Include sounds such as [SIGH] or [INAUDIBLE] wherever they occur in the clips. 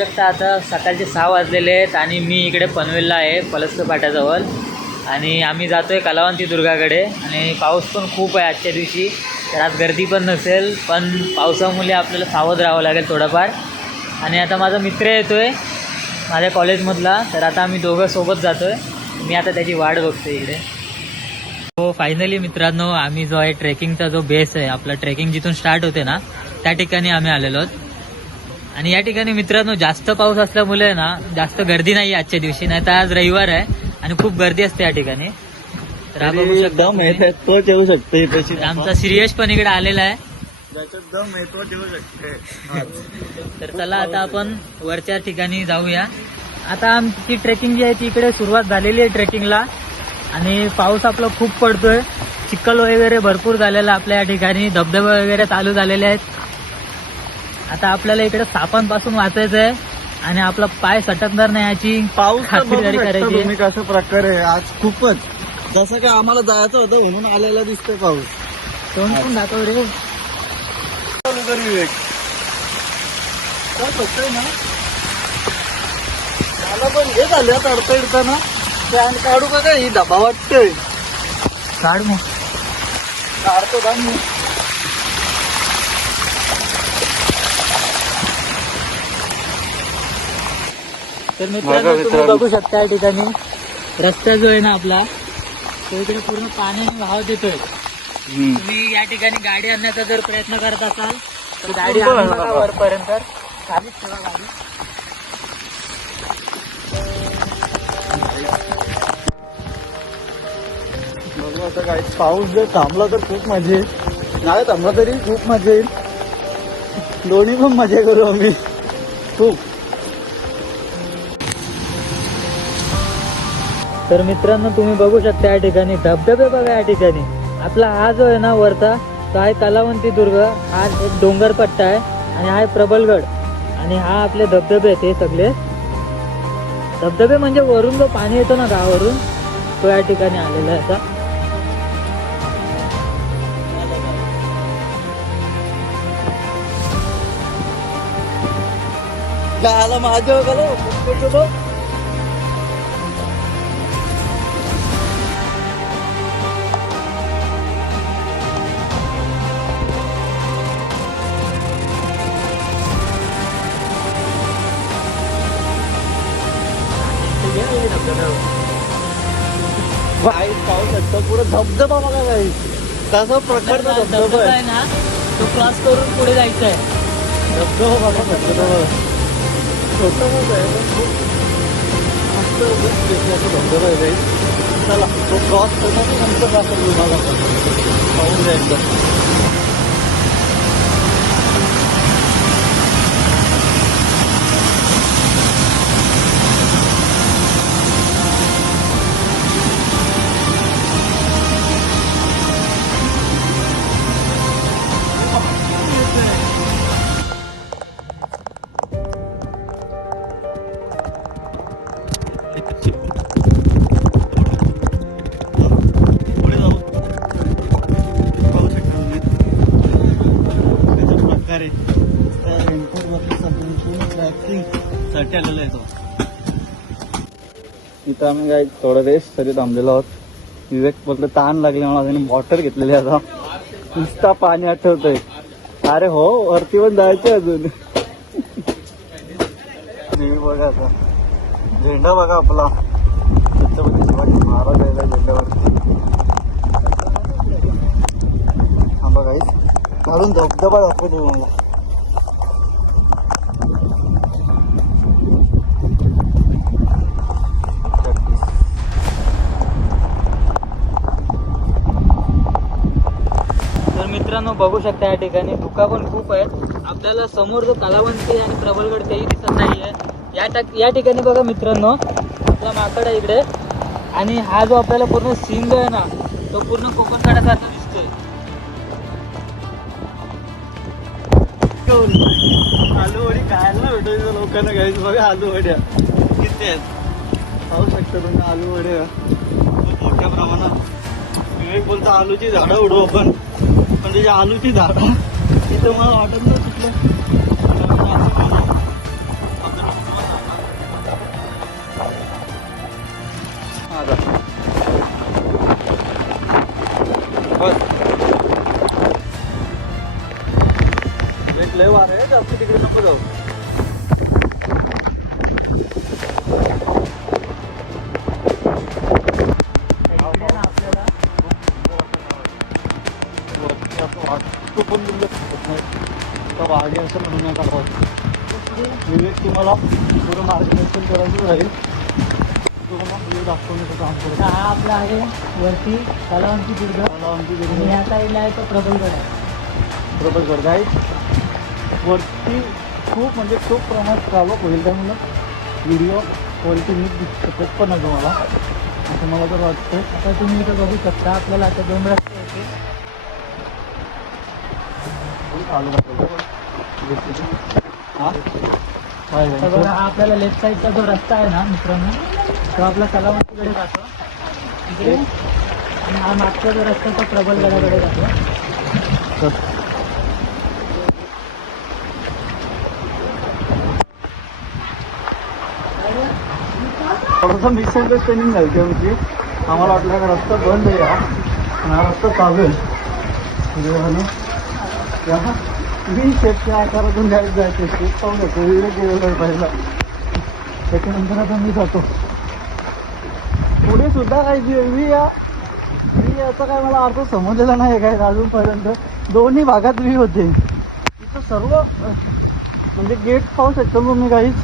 शकता. आता सकाळचे सहा वाजलेले आहेत आणि मी इकडे पनवेलला आहे पलस्त फाट्याजवळ. आणि आम्ही जातो आहे कलावंती दुर्गाकडे. आणि पाऊस पण खूप आहे आजच्या दिवशी. तर आज गर्दी पण नसेल पण पावसामुळे आपल्याला सावध राहावं लागेल थोडंफार. आणि आता माझा मित्र येतो आहे माझ्या कॉलेजमधला. तर आता आम्ही दोघं सोबत जातो आहे मी आता त्याची वाट बघतो इकडे. हो फायनली मित्रांनो आम्ही जो आहे ट्रेकिंगचा जो बेस आहे आपला ट्रेकिंग जिथून स्टार्ट होते ना त्या ठिकाणी आम्ही आलेलो आहोत. आणि या ठिकाणी मित्रांनो जास्त पाऊस असल्यामुळे ना जास्त गर्दी नाही आजच्या दिवशी नाही तर आज रविवार आहे आणि खूप गर्दी असते या ठिकाणी. तर हा बघू शकता तुम्ही. पैसे आमचा सिरियस पण इकडे आलेला आहे. दम शकते. तर चला आता आपण वरच्या ठिकाणी जाऊया. आता आमची ट्रेकिंग जी आहे ती इकडे सुरुवात झालेली आहे ट्रेकिंगला. आणि पाऊस आपला खूप पडतोय. चिखल वगैरे भरपूर झालेला आपल्या या ठिकाणी धबधबे वगैरे चालू झालेले आहेत. आता आपल्याला इकडे सापांपासून वाचायचं आहे आणि आपला पाय सटकणार नाही याची पाऊस तर बघू खात्रीदारी शकता करायची. तुम्ही. कशा प्रकारे. आज खूपच. जसं काय आम्हाला जायचं होतं म्हणून आलेला दिसतोय पाऊस. तोंड पण दाखव रे? चालू कर विवेक काय बघतोय ना? मला पण हे झालं आता अडचणताना फॅन काढू का ही डबा वाटतोय. काढ मग. काढतो का मी तर मित्रांनो तुम्ही. बघू शकता या ठिकाणी रस्ता जो आहे ना आपला तो इकडे पूर्ण पाण्याने वाहत येतोय. तुम्ही या ठिकाणी गाडी आणण्याचा जर प्रयत्न करत असाल तर गाडी. वरपर्यंत. खालीच ठेवा गाडी. काय पाऊस जर थांबला तर खूप मजा येईल. नाही थांबला तरी खूप मजा येईल. दोन्ही पण मजा करू आम्ही. खूप. तर मित्रांनो तुम्ही बघू शकता या ठिकाणी धबधबे बघा या ठिकाणी. आपला हा जो आहे ना वरचा तो आहे कलावंती दुर्ग. हा एक डोंगरपट्टा आहे आणि हा आहे प्रबलगड आणि हा आपले धबधबे आहेत हे सगळे. धबधबे म्हणजे वरून जो पाणी येतो ना गावावरून तो या ठिकाणी आलेला आहे असा आला माझ्या धबधबा बघा काही तसा प्रकारचा धबधबा आहे ना. तो क्रॉस करून पुढे जायचं आहे धबधबा बघा धबधबा छोटा मोठा आहे मस्त धबधबा आहे. काही चला तो क्रॉस आणि नंतर विभाग आपण पाहून जायचं. इथं आम्ही काय थोडं रेस तरी थांबलेलो आहोत. विवेक बोलतो ताण लागल्यामुळे त्याने बॉटल घेतलेली आता. नुसता पाणी आठवतोय. अरे हो वरती पण जायचं अजून. बघा आता. झेंडा बघा आपला. छत्रपती शिवाजी महाराज झेंड्यावरती. हा बघा हेच धबधबा दाखवतो मला मित्रांनो बघू शकता या ठिकाणी. धुका पण खूप आहेत. आपल्याला समोर जो कलावंती आणि प्रबलगड तेही दिसत नाहीये. या टाक या ठिकाणी बघा मित्रांनो आपला माकड आहे इकडे. आणि हा जो आपल्याला पूर्ण सिंग आहे ना तो पूर्ण कोकणकडासारखा दिसतोय. आलू वडी खायला भेटायचं लोकांना घ्यायचं. बघा आलू वड्या किती आहेत? पाहू शकता तुम्ही आलू वड्या खूप मोठ्या प्रमाणात. विवेक बोलतो आलूची झाडं उडवू आपण? म्हणजे त्याची आलूची धारा तिथं मला वाटत नाही तिथलं बस. एक लय वार आहे जास्त तिकडे नको जाऊ. मार्गदर्शन करण्यात आलं होतं विवेक तुम्हाला पूर्ण मार्गदर्शन करायचं राहील तुम्हाला व्हिडिओ दाखवण्याचं काम करतो हा आपला आहे वरती कलावंती दुर्ग. आणि व्हिडिओ या साईडला आहे तो प्रबलगड आहे. करत आहे. वरती खूप म्हणजे खूप प्रमाणात ट्रॅव्हल होईल त्यामुळं व्हिडिओ क्वालिटी नीट दिसू शकत पण नाही तुम्हाला. असं मला तर वाटतं आता तुम्ही इथं बघू शकता आपल्याला आता दोन रस्ते होते चालू बघा हा आपल्याला लेफ्ट साईडचा जो रस्ता आहे ना मित्रांनो तो आपला सलामतीकडे जातो. इकडे. आणि हा मागचा जो रस्ता तो प्रबलगडाकडे जातो. थोडंसं मिसअंडरस्टँडिंग झाली होती आमची. आम्हाला वाटलं का रस्ता बंद आहे हा. हा रस्ता चालू आहे. व्ही शेपच्या आकारातून जायचं. जायचं शेप विवेक गेलेला आहे पहिला. त्याच्यानंतर आता मी जातो. पुढे सुद्धा काय जी व्ही या व्ही याचा काय मला अर्थ समजलेला नाही काय अजूनपर्यंत. दोन्ही भागात व्ही होते. इथं सर्व म्हणजे गेट पाहू शकतो मग मी काहीच.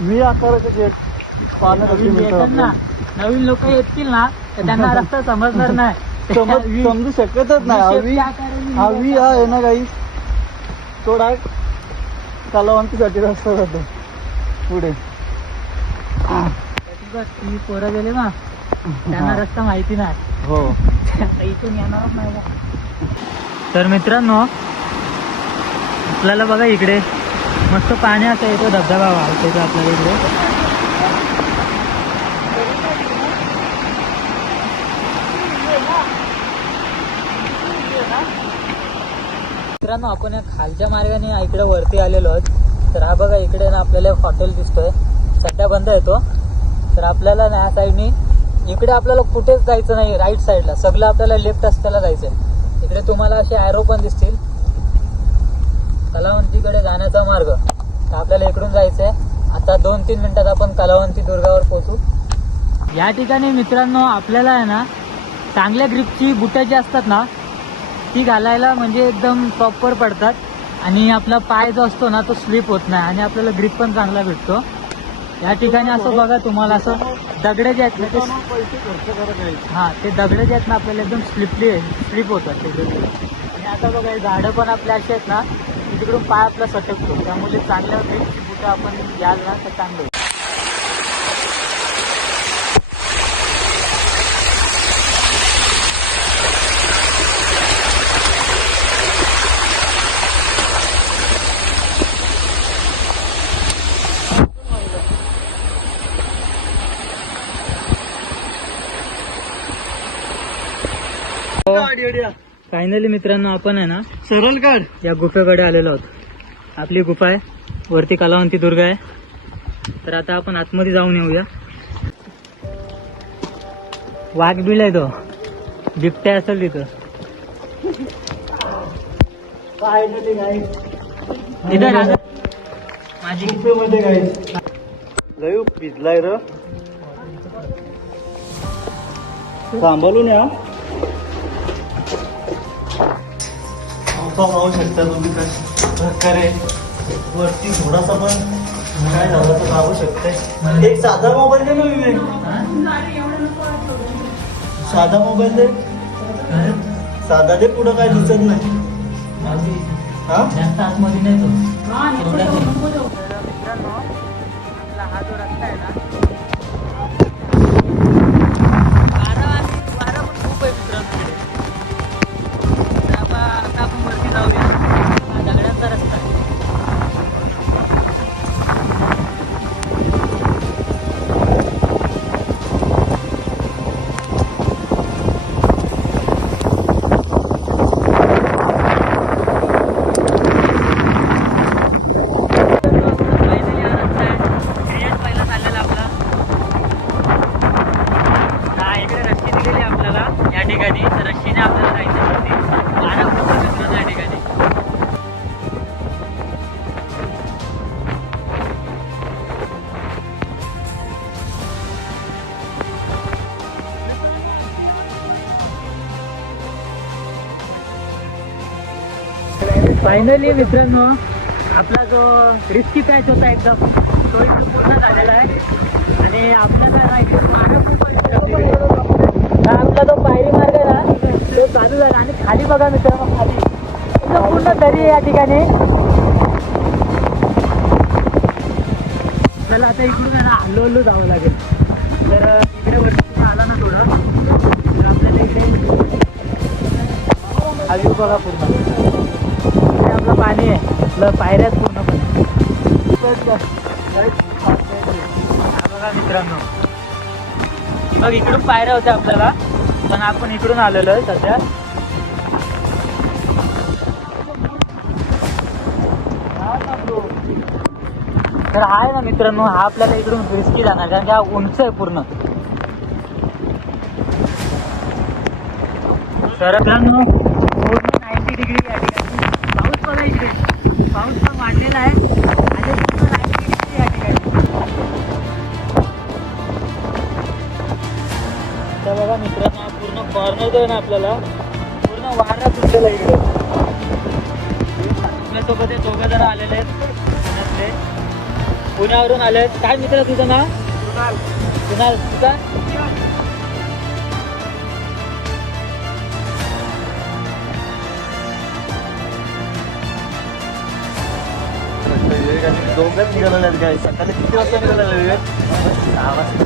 व्ही आकाराचे गेट पाहण्यासाठी नवीन लोक येतील ना तर त्यांना रस्ता समजणार नाही. [LAUGHS] समज वी- समजू शकतच नाही. हा वी व्ही शेपच्या आकाराने हा वी व्ही हा आहे. ना काही डायरेक्ट कलावंतीसाठी रस्ता जातो. पुढे. बस ती पोरं गेले ना त्यांना. रस्ता माहिती नाही. हो. इथून येणारच नाही तर मित्रांनो आपल्याला बघा इकडे. मस्त पाण्याचा येतो धबधबा वाहतो आपल्याला इकडे. मित्रांनो आपण या खालच्या मार्गाने इकडे वरती आलेलो आहोत. तर हा बघा इकडे ना आपल्याला एक हॉटेल दिसतोय. सध्या बंद येतो तर आपल्याला ना ह्या साईडनी इकडे आपल्याला कुठेच जायचं नाही राईट साईडला सगळं आपल्याला लेफ्ट रस्त्याला जायचंय. इकडे तुम्हाला असे ॲरो पण दिसतील. कलावंतीकडे जाण्याचा मार्ग. तर आपल्याला इकडून जायचंय. आता दोन तीन मिनिटात आपण कलावंती दुर्गावर पोहोचू. या ठिकाणी मित्रांनो आपल्याला आहे ना चांगल्या ग्रीपची बुटं जी असतात ना ती घालायला म्हणजे एकदम प्रॉपर पडतात. आणि आपला पाय जो असतो ना तो स्लिप होत नाही आणि आपल्याला ग्रिप पण चांगला भेटतो. या ठिकाणी असं बघा तुम्हाला असं दगडे जे आहेत ना ते हा ते दगड जे आहेत ना आपल्याला एकदम स्लिपली स्लिप होतात ते. आणि आता बघा हे झाडं पण आपल्या अशी आहेत ना तिकडून पाय आपला सटकतो. त्यामुळे चांगल्या बुटं आपण घ्याल ना तर चांगलं फायनली मित्रांनो आपण आहे ना काढ या गुफेकडे आलेलो आहोत. आपली गुफा आहे. वरती कलावंती दुर्ग आहे. तर आता आपण आतमध्ये जाऊन येऊया. वाघ बिल आहे तो. बिबट्या असेल तिथं. फायनली काय इथं राजा माझी मध्ये काय लय भिजलाय र. या पाहू शकता तुम्ही कशा प्रकारे वरती थोडासा पण काय झालं तर लावू शकते एक साधा मोबाईल दे ना विवेक. साधा मोबाईल दे. साधा दे पुढं काय दिसत नाही. हा? जास्त आतमध्ये नाही तो. मित्रांनो आपला हा जो रस्ता आहे ना फायनली मित्रांनो आपला जो रिस्की पॅच होता एकदम तो एकदम पूर्ण झालेला आहे. आणि आपल्याला आपला जो पायरी मार्ग आहे ना तो चालू झाला. आणि खाली बघा मित्रांनो खाली. एकदम पूर्ण दरी आहे या ठिकाणी. चला आता इकडून आहे ना हल्लो हल्लो जावं लागेल. तर इकडे वरती आला ना थोडं. तर आपल्याला इकडे खाली बघा पूर्ण. पाणी आहे. आपलं पायऱ्यात पूर्णपणे बघा मित्रांनो. मग इकडून पायऱ्या होत्या आपल्याला पण आपण इकडून आलेलो आहे सध्या. तर आहे ना मित्रांनो हा आपल्याला इकडून रिस्की जाणार कारण की हा उंच आहे पूर्ण. तर मित्रांनो पूर्ण नाईन्टी डिग्री या ठिकाणी पाऊस बघा इकडे पाऊस पण वाढलेला आहे. आणि या ठिकाणी. बघा मित्रांनो पूर्ण कॉर्नर आहे ना आपल्याला. पूर्ण वारा सुटलेला इकडे. आपल्यासोबत हे दोघं जण आलेले आहेत. पुण्यावरून आले आहेत. काय मित्र तुझं नाव? कुणाल तुझा? दोघंच निघालेले आहेत काय सकाळी किती वाजता निघालेले आहेत? सहा वाजता